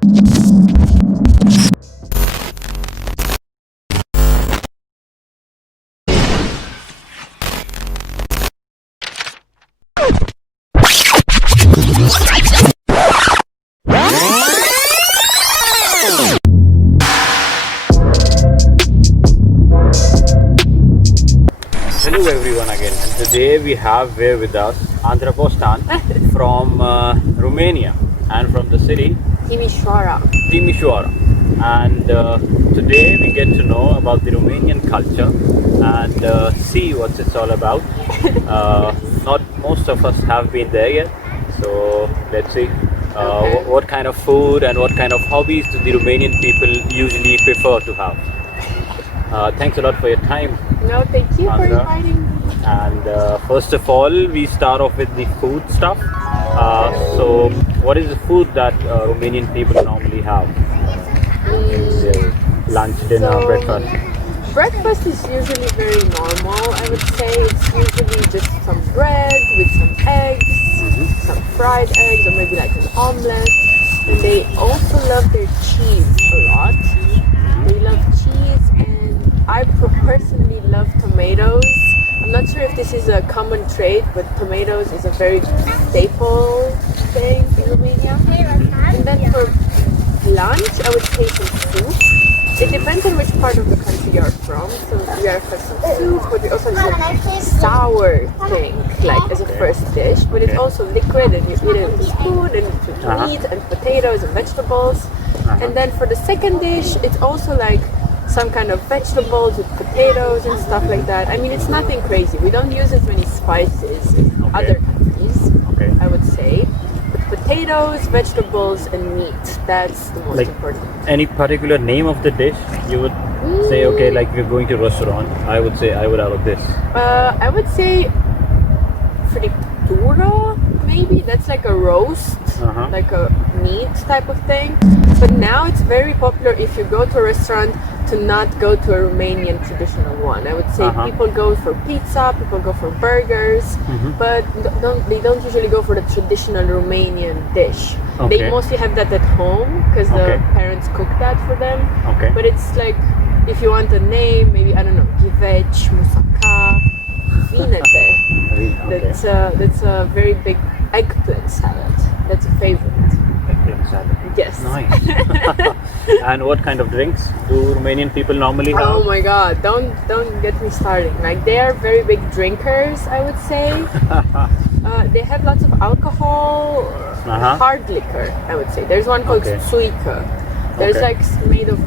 Hello everyone again, and today we have here with us Andra Bostan from Romania and from the city Timișoara. And today we get to know about the Romanian culture and see what it's all about. Not most of us have been there yet, so let's see what kind of food and what kind of hobbies do the Romanian people usually prefer to have. Thanks a lot for your time. No, thank you for Andra. inviting me. And first of all, we start off with the food stuff. So, what is the food that Romanian people normally have in their lunch, dinner, So, breakfast? Breakfast is usually very normal. I would say it's usually just some bread with some eggs, some fried eggs, or maybe like an omelette. And they also love their cheese a lot. They love cheese, and I personally love tomatoes. I'm not sure if this is a common trait, but tomatoes is a very staple thing in Romania. And then for lunch, I would say some soup. It depends on which part of the country you're from. So we have some soup, but we also have some sour thing, like as a first dish. But it's also liquid, and you eat it with a spoon, and with meat and potatoes and vegetables. And then for the second dish, it's also like some kind of vegetables with potatoes and stuff like that. I mean, it's nothing crazy. We don't use as many spices as other countries, I would say. But potatoes, vegetables, and meat, that's the most important. Any particular name of the dish you would say, okay, like we're going to a restaurant, I would say I would have this. I would say fritura, maybe. That's like a roast, like a meat type of thing. But now it's very popular if you go to a restaurant to not go to a Romanian traditional one. I would say people go for pizza, people go for burgers, but they don't usually go for the traditional Romanian dish. They mostly have that at home because the parents cook that for them. But it's like, if you want a name, maybe, I don't know, Vinete, Mousakka, Vinete. That's a very big eggplant salad. That's a favorite. Eggplant salad. Yes. Nice. And what kind of drinks do Romanian people normally have? Oh my god, don't get me started. Like, they are very big drinkers, I would say. They have lots of alcohol, hard liquor, I would say. There's one called Suica. There's like made of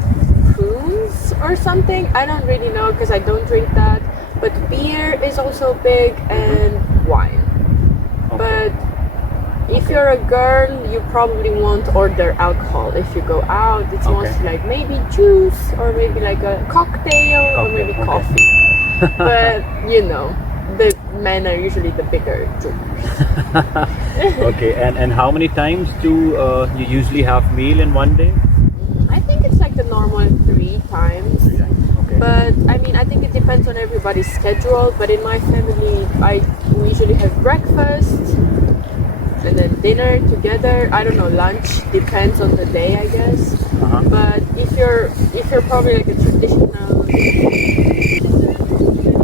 prunes or something. I don't really know because I don't drink that. But beer is also big, and wine. But if you're a girl, you probably won't order alcohol if you go out. It's mostly like maybe juice, or maybe like a cocktail, or maybe coffee. But you know, the men are usually the bigger drinkers. And how many times do you usually have meal in one day? I think it's like the normal 3 times. But I mean, I think it depends on everybody's schedule. But in my family, we usually have breakfast and then dinner together. I don't know, lunch depends on the day, I guess. But if you're probably like a traditional, you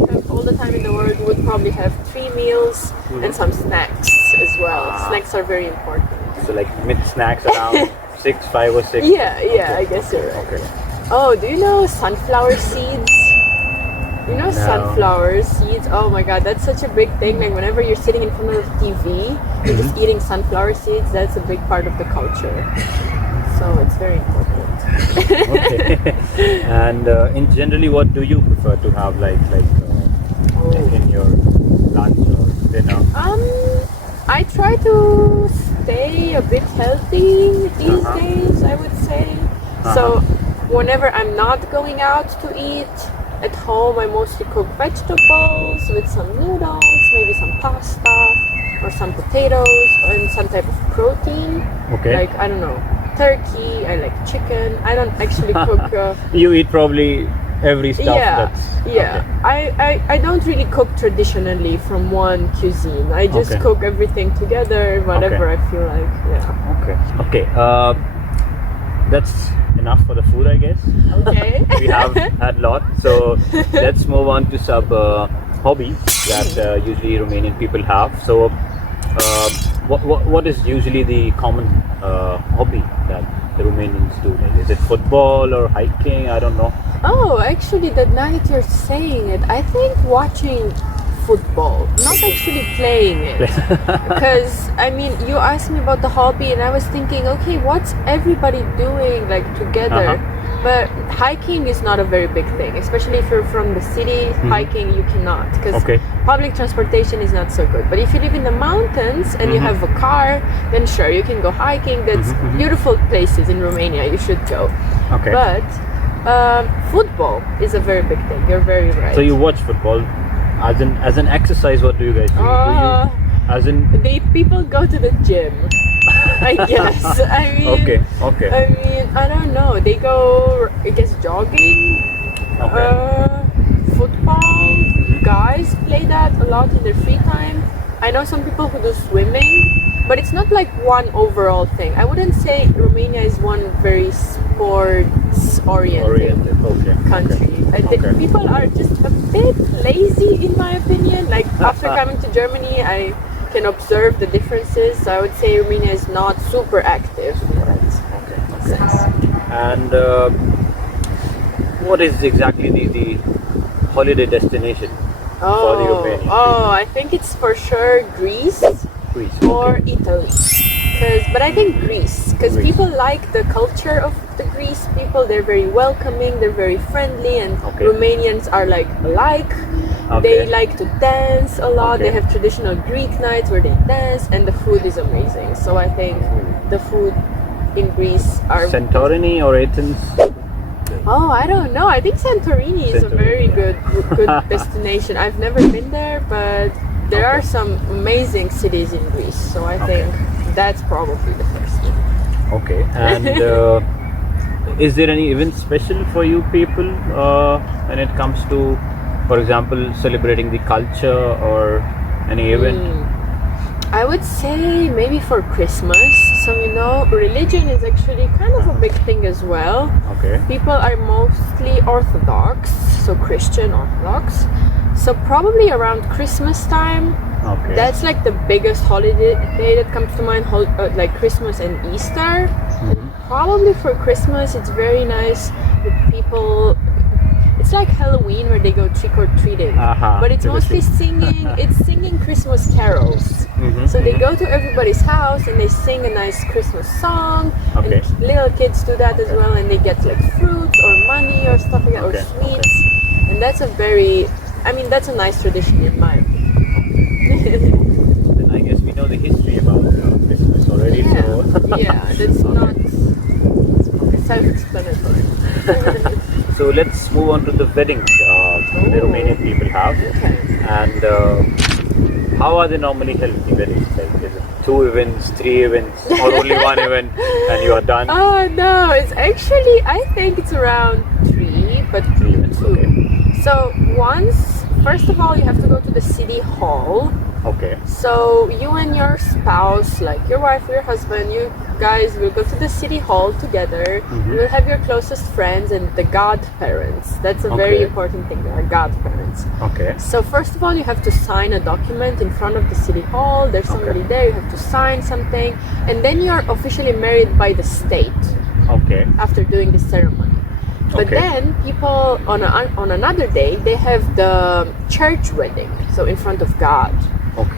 have all the time in the world, you would probably have 3 meals and some snacks as well. Snacks are very important. So like mid snacks around 5 or 6. Yeah, I guess you're right. Oh, do you know sunflower seeds? You know sunflower seeds? Oh my god, that's such a big thing. Like, whenever you're sitting in front of the TV, you're just eating sunflower seeds. That's a big part of the culture. So it's very important. And in generally, what do you prefer to have like in your lunch or dinner? I try to stay a bit healthy these days, I would say. So whenever I'm not going out to eat, at home I mostly cook vegetables with some noodles, maybe some pasta or some potatoes, and some type of protein. Like, I don't know, turkey, I like chicken. I don't actually cook. You eat probably every stuff. I don't really cook traditionally from one cuisine. I just cook everything together, whatever I feel like. that's enough for the food, I guess. Okay. We have had a lot, so let's move on to some hobbies that usually Romanian people have. So, what is usually the common hobby that the Romanians do? Like, is it football or hiking? I don't know. Oh, actually, that now that you're saying it, I think watching football, not actually playing it. Because, I mean, you asked me about the hobby and I was thinking, okay, what's everybody doing like together? But hiking is not a very big thing, especially if you're from the city. Hiking you cannot, because public transportation is not so good. But if you live in the mountains and you have a car, then sure, you can go hiking. That's beautiful places in Romania, you should go. Okay. But football is a very big thing. You're very right. So you watch football as an exercise. What do you guys do? As in people go to the gym. I guess. I mean, okay. I mean, I don't know. They go, I guess, jogging. Football. Guys play that a lot in their free time. I know some people who do swimming, but it's not like one overall thing. I wouldn't say Romania is one very sports-oriented country. I think people are just a bit lazy, in my opinion. Like, after coming to Germany, I can observe the differences. So I would say Romania is not super active in that sense. And what is exactly the holiday destination for the Romanians? I think it's for sure Greece. Or Italy. But I think Greece, because people like the culture of the Greece people. They're very welcoming, they're very friendly, and Romanians are like alike. They like to dance a lot. They have traditional Greek nights where they dance, and the food is amazing. So I think the food in Greece are... Santorini or Athens? Oh, I don't know. I think Santorini is a very good destination. I've never been there, but there are some amazing cities in Greece. So I think that's probably the first thing. Okay. And is there any event special for you people when it comes to, for example, celebrating the culture or any event? I would say maybe for Christmas. So, you know, religion is actually kind of a big thing as well. People are mostly Orthodox, so Christian Orthodox. So probably around Christmas time, that's like the biggest holiday that comes to mind, like Christmas and Easter. And probably for Christmas, it's very nice with people. It's like Halloween where they go trick-or-treating, but it's mostly singing. It's singing Christmas carols. So they go to everybody's house and they sing a nice Christmas song. And little kids do that as well, and they get like fruits or money or stuff like that, or sweets. And that's a very, I mean, that's a nice tradition in my opinion. Then I guess we know the history about Christmas already. So that's not self-explanatory. So let's move on to the weddings the Romanian people have. And how are they normally held, the weddings? Like, is it 2 events, 3 events, or only 1 event and you are done? Oh no, it's actually, I think it's around 3, but 3 events, 2. So first of all, you have to go to the city hall. So you and your spouse, like your wife or your husband, you guys will go to the city hall together. You will have your closest friends and the godparents. That's a very important thing. They are godparents. So first of all, you have to sign a document in front of the city hall. There's somebody there. You have to sign something, and then you are officially married by the state. After doing the ceremony. But then people on another day, they have the church wedding, so in front of God.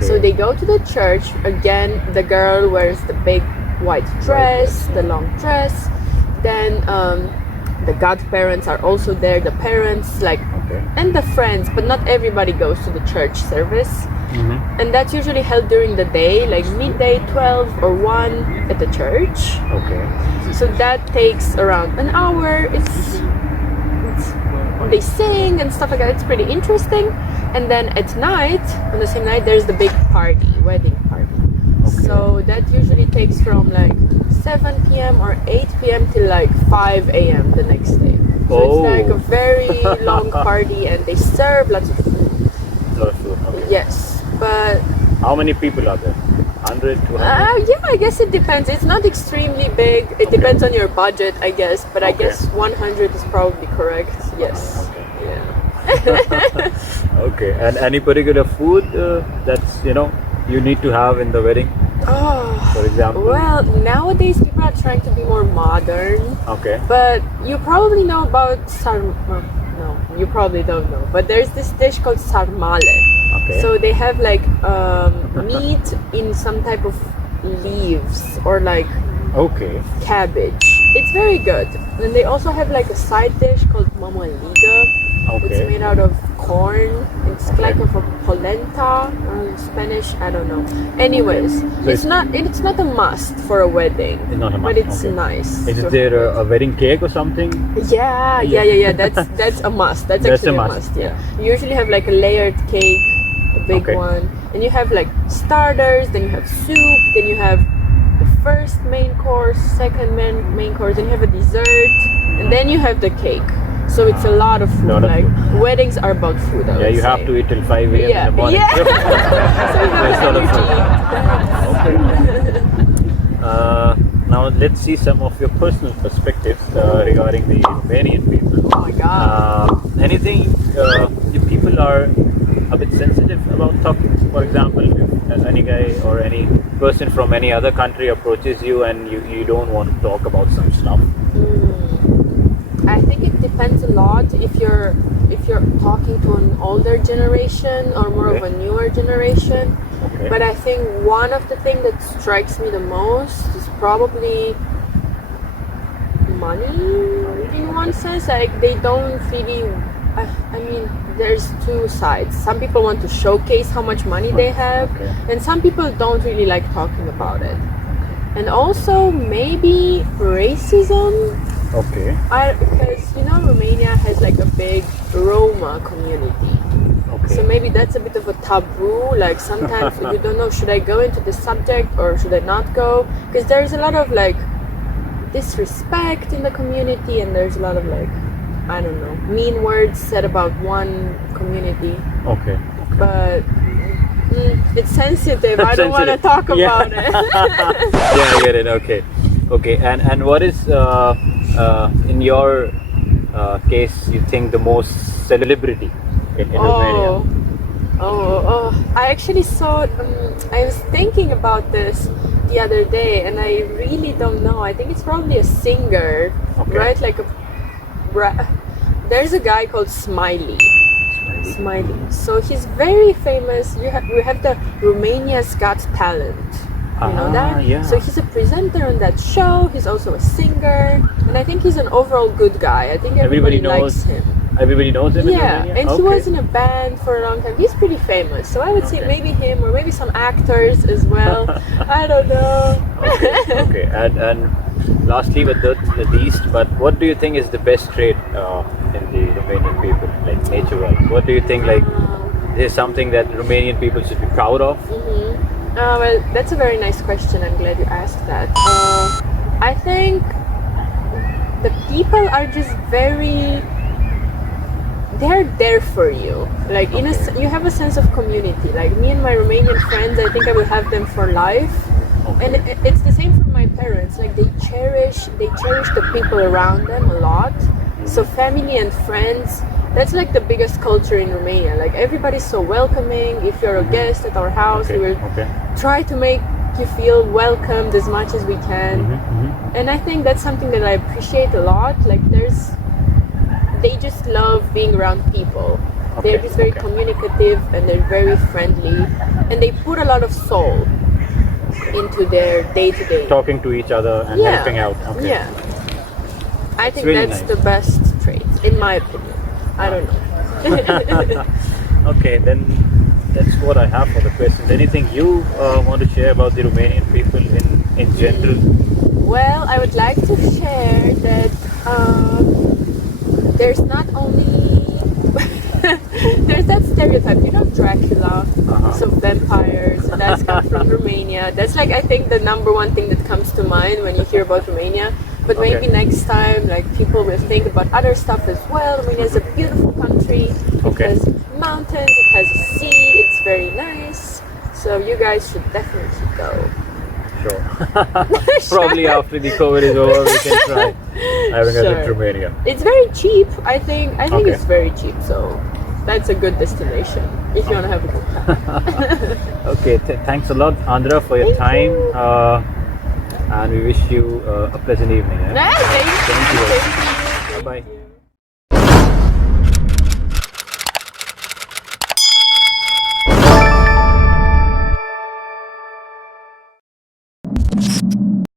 So they go to the church. Again, the girl wears the big white dress, the long dress. Then the godparents are also there, the parents, and the friends, but not everybody goes to the church service. And that's usually held during the day, like midday, 12 or 1 at the church. So that takes around an hour. They sing and stuff like that. It's pretty interesting. And then at night, on the same night, there's the big party, wedding party. So that usually takes from like 7 p.m. or 8 p.m. till like 5 a.m. the next day. So it's like a very long party, and they serve lots of food. Yes, but How many people are there? 100, 200? Yeah, I guess it depends. It's not extremely big. It depends on your budget, I guess. But I guess 100 is probably correct. Yes. Okay. Yeah. Okay. And any particular food that's you need to have in the wedding? Oh, for example? Well, nowadays people are trying to be more modern. Okay. But you probably know about no, you probably don't know. But there's this dish called sarmale. Okay. So they have like meat in some type of leaves or like cabbage. It's very good. And they also have like a side dish called mamaliga. Okay. It's made out of corn. It's like of a polenta or Spanish. I don't know. Anyways, So it's not a must for a wedding. It's not a must. But it's nice. Is to there have a wedding cake or something? Yeah. That's a must. That's actually a must. Yeah. You usually have like a layered cake, a big one, and you have like starters. Then you have soup. Then you have the first main course, second main course. Then you have a dessert, and then you have the cake. So it's a lot of food. Weddings are about food. I would you say. have to eat till 5 a.m. in the morning. Yeah. So you have energy. Now let's see some of your personal perspectives regarding the Romanian people. Oh my God. Anything the people are a bit sensitive about talking? For example, if any guy or any person from any other country approaches you and you don't want to talk about some stuff. I think it depends a lot if you're talking to an older generation or more of a newer generation. Okay. But I think one of the things that strikes me the most is probably money in one sense. Like they don't really. I mean, there's two sides. Some people want to showcase how much money they have, and some people don't really like talking about it. And also maybe racism. Okay. Because Romania has like a big Roma community. Okay. So maybe that's a bit of a taboo. Like sometimes you don't know, should I go into the subject or should I not go? Because there's a lot of like disrespect in the community, and there's a lot of like, I don't know, mean words said about one community. Okay. But it's sensitive. I don't want to talk about it. Yeah, I get it. Okay. And what is in your case you think the most celebrity in Romania? I actually saw. I was thinking about this the other day, and I really don't know. I think it's probably a singer, right? Like there's a guy called Smiley. So he's very famous. We have the Romania's Got Talent. You know that? Yeah. So he's a presenter on that show. He's also a singer, and I think he's an overall good guy. I think everybody likes him. Everybody knows him. Yeah, and he was in a band for a long time. He's pretty famous, so I would say maybe him or maybe some actors as well. I don't know. Okay. And lastly, but the least, but what do you think is the best trait in the Romanian people, like nature-wise? What do you think is something that Romanian people should be proud of? Well, that's a very nice question. I'm glad you asked that. I think the people are just they're there for you. Like you have a sense of community. Like me and my Romanian friends, I think I will have them for life. And it's the same for my parents. Like they cherish the people around them a lot. So family and friends, that's like the biggest culture in Romania. Like everybody's so welcoming. If you're a guest at our house, we will try to make you feel welcomed as much as we can. And I think that's something that I appreciate a lot. Like they just love being around people. They're just very communicative, and they're very friendly, and they put a lot of soul into their day-to-day. Talking to each other and helping out. Yeah. I think really that's nice. the best trait, in my opinion. I don't know. Okay, then that's what I have for the questions. Anything you want to share about the Romanian people in general? Well, I would like to share that there's not only there's that stereotype, Dracula, so vampires, and that's come from Romania. That's like I think the number one thing that comes to mind when you hear about Romania. But maybe next time, like people will think about other stuff as well. Romania is a beautiful country. It has mountains. It has a sea. It's very nice. So you guys should definitely go. Sure. Probably after the COVID is over, we can try having a trip to Romania. It's very cheap. I think Okay. it's very cheap. So that's a good destination if you want to have a good time. Okay, thanks a lot, Andra, for your time. And we wish you a pleasant evening. Thank you. Thank you. Thank you. Bye-bye. Thank you.